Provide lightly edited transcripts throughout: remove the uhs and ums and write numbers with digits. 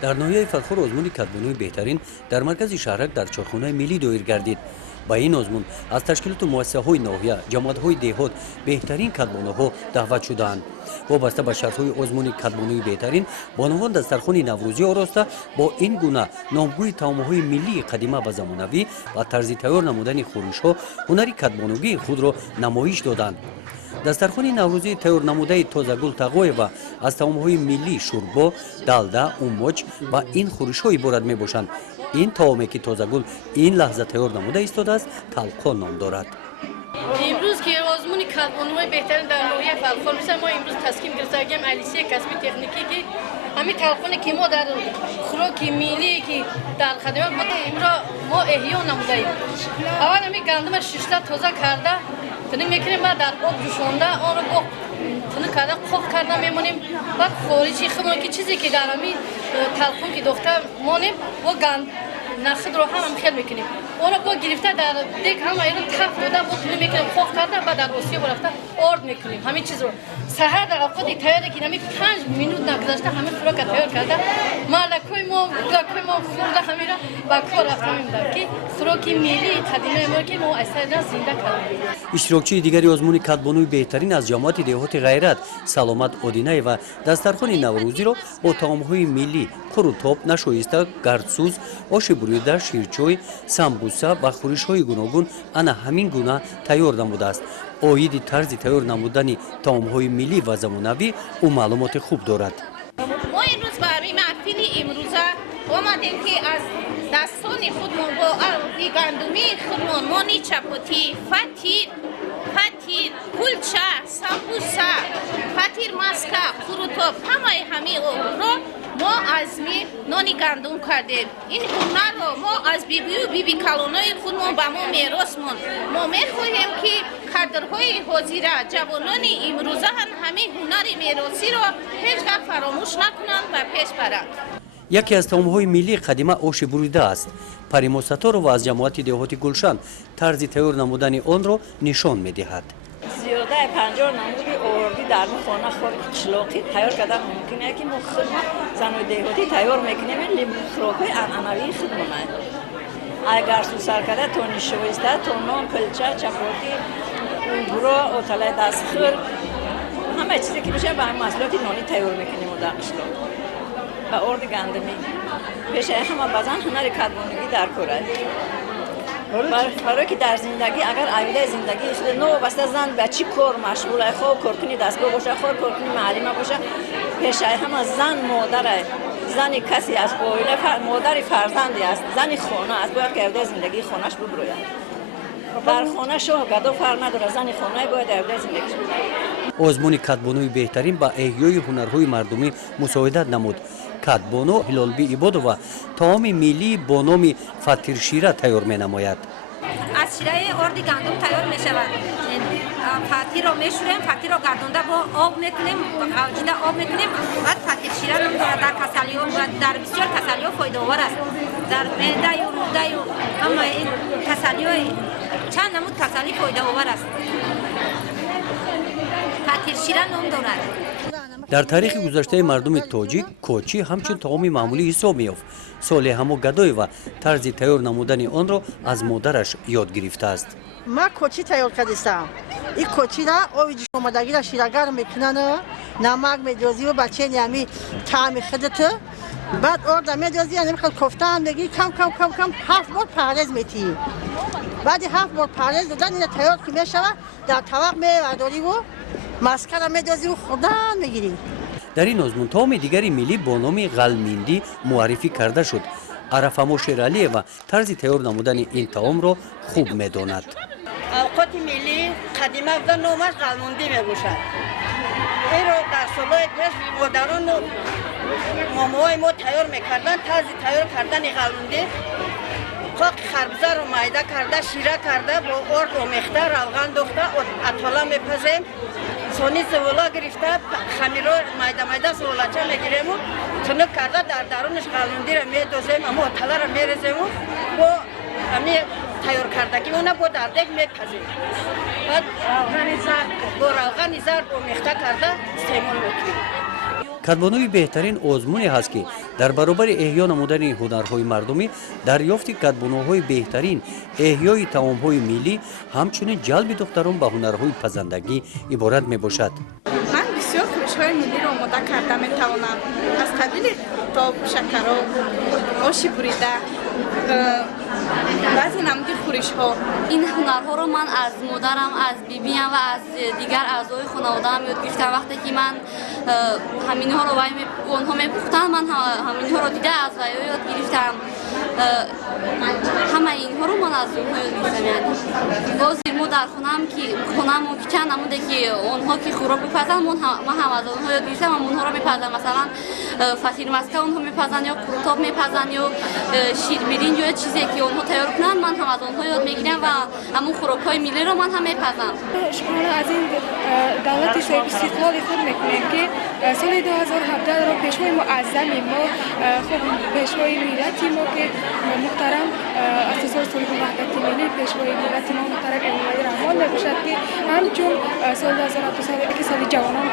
در ناحیه فخر آزمون کدبانوی بهترین در مرکز شهرک در چارخانه ملی دایر گردید. با این آزمون از تشکیلات مؤسسه‌های ناحیه، جماعت‌های دهات بهترین کدبانوها دعوت شدند. وابسته به شرط‌های آزمون کدبانوی بهترین، بانوان دسترخوان نوروزی آراسته با این گونه نامگوی طعم‌های ملی قدیمی و زمانوی و طرز تیار نمودن خورش‌ها هنری کدبانوگی خود را نمایش دادند. دسترخوان نوروزی تیار نموده تازه‌گل تقوی و از طعم‌های ملی شوربا، دلده، اوماج و این خورش‌ها عبارت می‌باشند. این طعامی که تازه‌گل این لحظه تیار نموده ایستاده است، تلخا نام دارد. امروز که آزمون کدبانوی بهترین در ناحیه فلخار میشه، ما امروز تصمیم گرفتیم لیسه کسبی تکنیکی که همین تلخونی که ما در خوراک ملی که در خدمت بوده امروز ما احیا نموده ایم. اول همین گندم ششته تازه کرده تنیم میکنیم و در آب جوشانده آن رو با تنیم کرده خوب کرده میمونیم و خارجی خودمون که چیزی که در همین تلخون که دختر مانیم و گند نخد رو هم خیلی میکنیم. اون رو با گرفته در دیگ هم اینو تف داده با تنیم میکنیم خوب کرده و در آسیا برفته آرد میکنیم همین چیز رو. سحر در اوقات تیاری که نمی 5 مینوت نگذشته همین خوراک تیار کرده. مالکوی ما گاکوی ما خورده همین را با کار رفتیم در که خوراک ملی قدیمی ما که ما اصلا زنده کردیم. اشتراکچی دیگری آزمون کدبانوی بهترین از جماعت دهات غیرت سلامت آدینه و دسترخوان نوروزی را با طعم‌های ملی قروتاب، نشایسته، گردسوز، آش بریده، شیرچای، سمبوسه و خورش‌های گوناگون انا همین گونه تیار نموده است. اوید طرز تیار نمودن طعم‌های ملی و زمانوی او معلومات خوب دارد. ما امروز برای محفل امروزه آمدیم که از دستان خودمون با آردی گندمی خودمون مانی چپاتی، فتیر، کلچه، سمبوسه، فتیر مسکه، قروتاب همه رو ما از نانی گندم کردیم. این هنر رو ما از بیبی کلونای خودمون به ما میراث موند. ما میخواهیم که کادرهای حاضر جوانان امروزه همه هنر میراثی رو هیچگاه فراموش نکنند و پیش برند. یکی از طعم‌های ملی قدیمی آش بریده است. پریما ستار و از جماعت دهات گلشن طرز تیار نمودن آن را نشان می‌دهد. زیاده 50 نمودی آوردی در خانه خود چلاقی تیار کردن ممکنه که ما خود زنای دهاتی تیار میکنیم این خوراک‌های عنعنوی خودمونه. اگر سوسر کرده تو نشویسته تو نان کلچه چپاتی برا اوتله دستخور همه چیزی که میشه به محصولات نانی تیار میکنیم و در قشلاق و آرد گندمی پیش همه بزن هنر کدبانوی در کره. برای که در زندگی اگر عویده زندگی خود نو بسته زن به چی کار مشغوله خواه کار کنی دستگاه باشه خواه کار کنی معلمه باشه پیش همه زن مادره زن کسی از اویله مادر فرزندی است زن خانه است باید که عویده زندگی خانهش ببروید در خانه شو گدو فر نداره زن خانه باید عویده زندگیش ببروید. آزمون کدبانوی بهترین با احیای هنرهای مردمی مساعدت نمود. کدبانو هلالبی عبادو و طعام ملی با نام فتیر شیره تیار می نماید. از شیره آرد گندم تیار می شود. فتیر را می شوریم، فتیر را گردانده با آب می کنیم، جدا آب می کنیم. بعد فتیر شیره نام دارد در کسلی‌ها و در بسیار کسلی‌ها فایده آور است. در معده و روده و اما این کسلی‌های چند نمود کسلی فایده آور است. فتیر شیره نام دارد. در تاریخ گذشته مردم تاجیک کوچی همچون طعام معمولی حساب می‌یافت. سال همو گدای و طرز تیار نمودن آن را از مادرش یاد گرفته است. ما کوچی تیار کردیم. این کوچی را آب جوشامدگی را شیرگر میکنن، نمک می‌دوزی و بچه نیامی طعم خودت. بعد آرد می‌دوزی یعنی خود کوفته هم بگی کم 7 بار پرهیز می‌تی. بعد 7 بار پرهیز دادن این تیار که می‌شود در طبق می‌برداری و مسکر می‌دوزی و خوردن می‌گیری. در این آزمون طعام دیگری ملی با نام غلمیندی معرفی کرده شد. عرفه شیرالی و طرز تیار نمودن این طعام را خوب می‌داند. اوقات ملی قدیمی و نامش غلمیندی می‌باشد. این را در سالهای پیش مادران و ماماهای ما تیار می‌کردند. طرز تیار کردن غلمیندی خاک خربزه رو میده کرده شیره کرده با آرد آمیخته روغن دوخته اتاله میپزیم سونی سوالا گرفته خمیر رو میده سوالچه میگیریم و تنک کرده در درونش غلوندی رو میدوزیم اما اتاله رو میرزیم و با همی تیار کردگی اونه با در دیگ میپزیم بعد روغن زرد آمیخته کرده استعمال میکنیم. کدبانوی بهترین آزمونی هست که дар баробари эҳё намудани ҳунарҳои мардумӣ дарёфти кадбонуҳои беҳтарин, эҳёи таомҳои миллӣ ҳамчунин ҷалби духтарон ба ҳунарҳои пазандагӣ иборат мебошад. من بسیار خورش‌های ملی را آماده کرده می‌توانم. از قبیل تاب، شکراب، آش بریده، بعضی نمودی خورش‌ها. این هنرها رو من از مادرم، از بیبیم و از دیگر اعضای خانواده‌ام یاد گرفتم. وقتی که من همین‌ها رو اونها می‌پختن، من همین‌ها رو دیده از وی یاد گرفتم. همه اینها رو من از اونها یاد گرفتم. یعنی باز ما در خونم کیچن نموده که اونها که خوراک می‌پزن، من هم از اونها یاد گرفتم. من اونها رو می‌پزم. مثلا فطیر مسکه اونها می‌پزن یا قروتاب می‌پزن یا شیربیرین یا چیزی که اونها تیار کنن، من هم از اونها یاد می‌گیرم و همون خوراک‌های ملی رو من هم می‌پزم. شما از این دولت صاحب استقلال خود می‌کنیم که سال 2017 رو پیشوای معظمی ما، خب پیشوای ملتی ما که محترم اساسا صلح وحدت ملی، پیشوای ملت ما محترم امامعلی رحمان میباشد که همچون سال 2017 که سال جوانان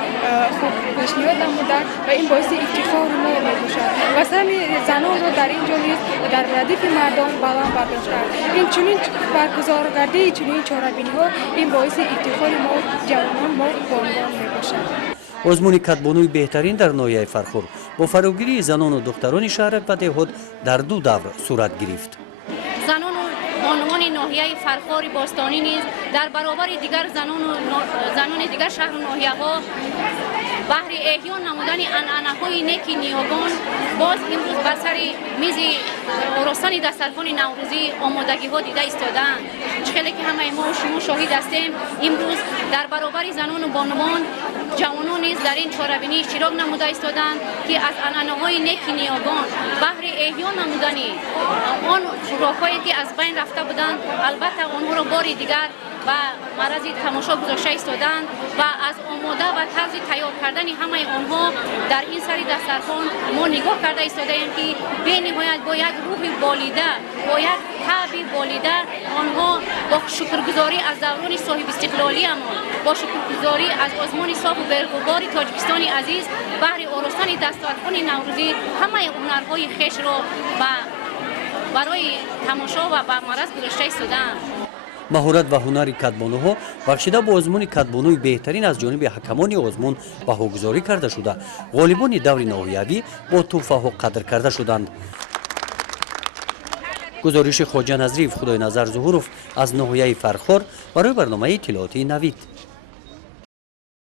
خوب پیشنهاد نموده و این باعث افتخار ما میباشد و سهم زنان رو در اینجا نیز در ردیف مردم بلند برداشتند. این چنین برگزارگردی چنین چهاربینی‌ها این باعث افتخار ما جوانان ما بانوان میباشد. озмуни кадбонуи беҳтарин дар ноҳияи Фархор бо фарогирии занону духтарони шаҳрак ва деҳот дар ду давр сурат гирифт. زنان و بانوان ناحیه فرخار باستانی نیز در برابر دیگر زنان دیگر شهر و ناحیه‌ها بهر احیا نمودن عنعنه‌های نیک نیاگان باز امروز بر سر میز آراستن دسترخوان نوروزی آمادگی‌ها دیده ایستادند. خیلی که همه ما و شما شاهد هستیم امروز در برابر زنان و بانوان جوانان نیز در این چهاربینی اشتراک نموده ایستادند که از عنعنه‌های نیک نیاگان بهر احیا نمودن آن خوراک‌هایی که از بین رفته بودند البته آنها را بار دیگر و مرضی تماشا گذاشته ایستادند و از آماده و طرز تیار کردن همه آنها در این سری دسترخوان ما نگاه کرده ایستادیم که به نهایت با یک روح بالیده، با یک طبع بالیده آنها با شکرگزاری از دوران صاحب استقلالی اما با شکرگزاری از آزمان صاف و برگزار تاجیکستان عزیز بهر آراستن دسترخوان نوروزی همه هنرهای خویش را برای تماشا و به مرز گذاشته ایستادند. маҳорат ва ҳунари кадбонуҳо бахшида бо озмуни кадбонуи беҳтарин аз ҷониби ҳакамони озмун баҳогузорӣ карда шуда ғолибони даври ноҳиявӣ бо тӯҳфаҳо қадр карда шуданд. гузориши хоҷа назриев, худойназар зуҳуров аз ноҳияи Фархор барои барномаи иттилооти Навид.